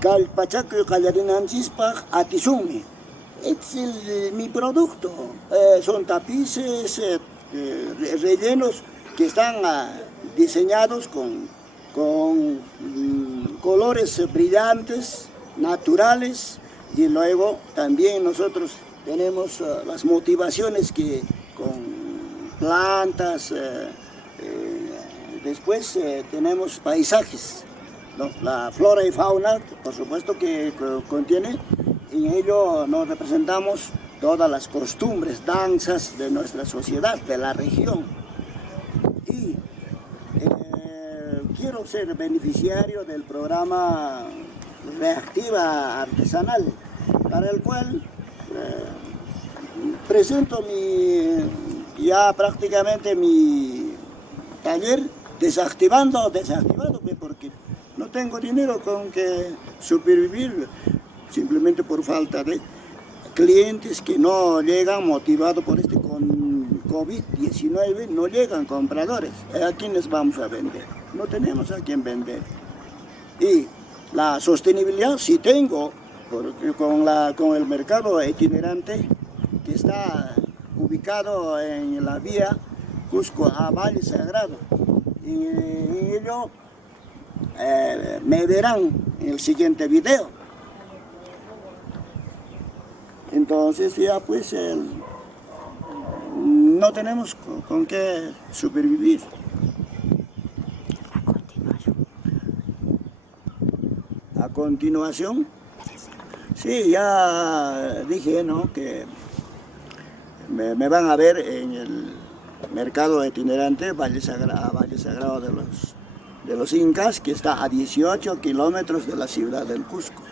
Calpachaco y Callarinanchispaj Atizumi. Este es mi producto. Son tapices rellenos que están diseñados con colores brillantes, naturales, y luego también nosotros tenemos las motivaciones que con plantas, después tenemos paisajes, ¿no? La flora y fauna, por supuesto que contiene, en ello nos representamos todas las costumbres, danzas de nuestra sociedad, de la región. Y quiero ser beneficiario del programa Reactiva Artesanal, para el cual presento ya prácticamente mi taller desactivado, porque no tengo dinero con que supervivir, simplemente por falta de clientes que no llegan motivados por este COVID-19, no llegan compradores. ¿A quiénes vamos a vender? No tenemos a quién vender. Y la sostenibilidad sí tengo, porque con el mercado itinerante que está ubicado en la vía Cusco a Valle Sagrado. En ello me verán en el siguiente video. Entonces ya pues no tenemos con qué supervivir. A continuación, sí, ya dije, ¿no?, que me van a ver en el mercado itinerante Valle Sagrado de los Incas, que está a 18 kilómetros de la ciudad del Cusco.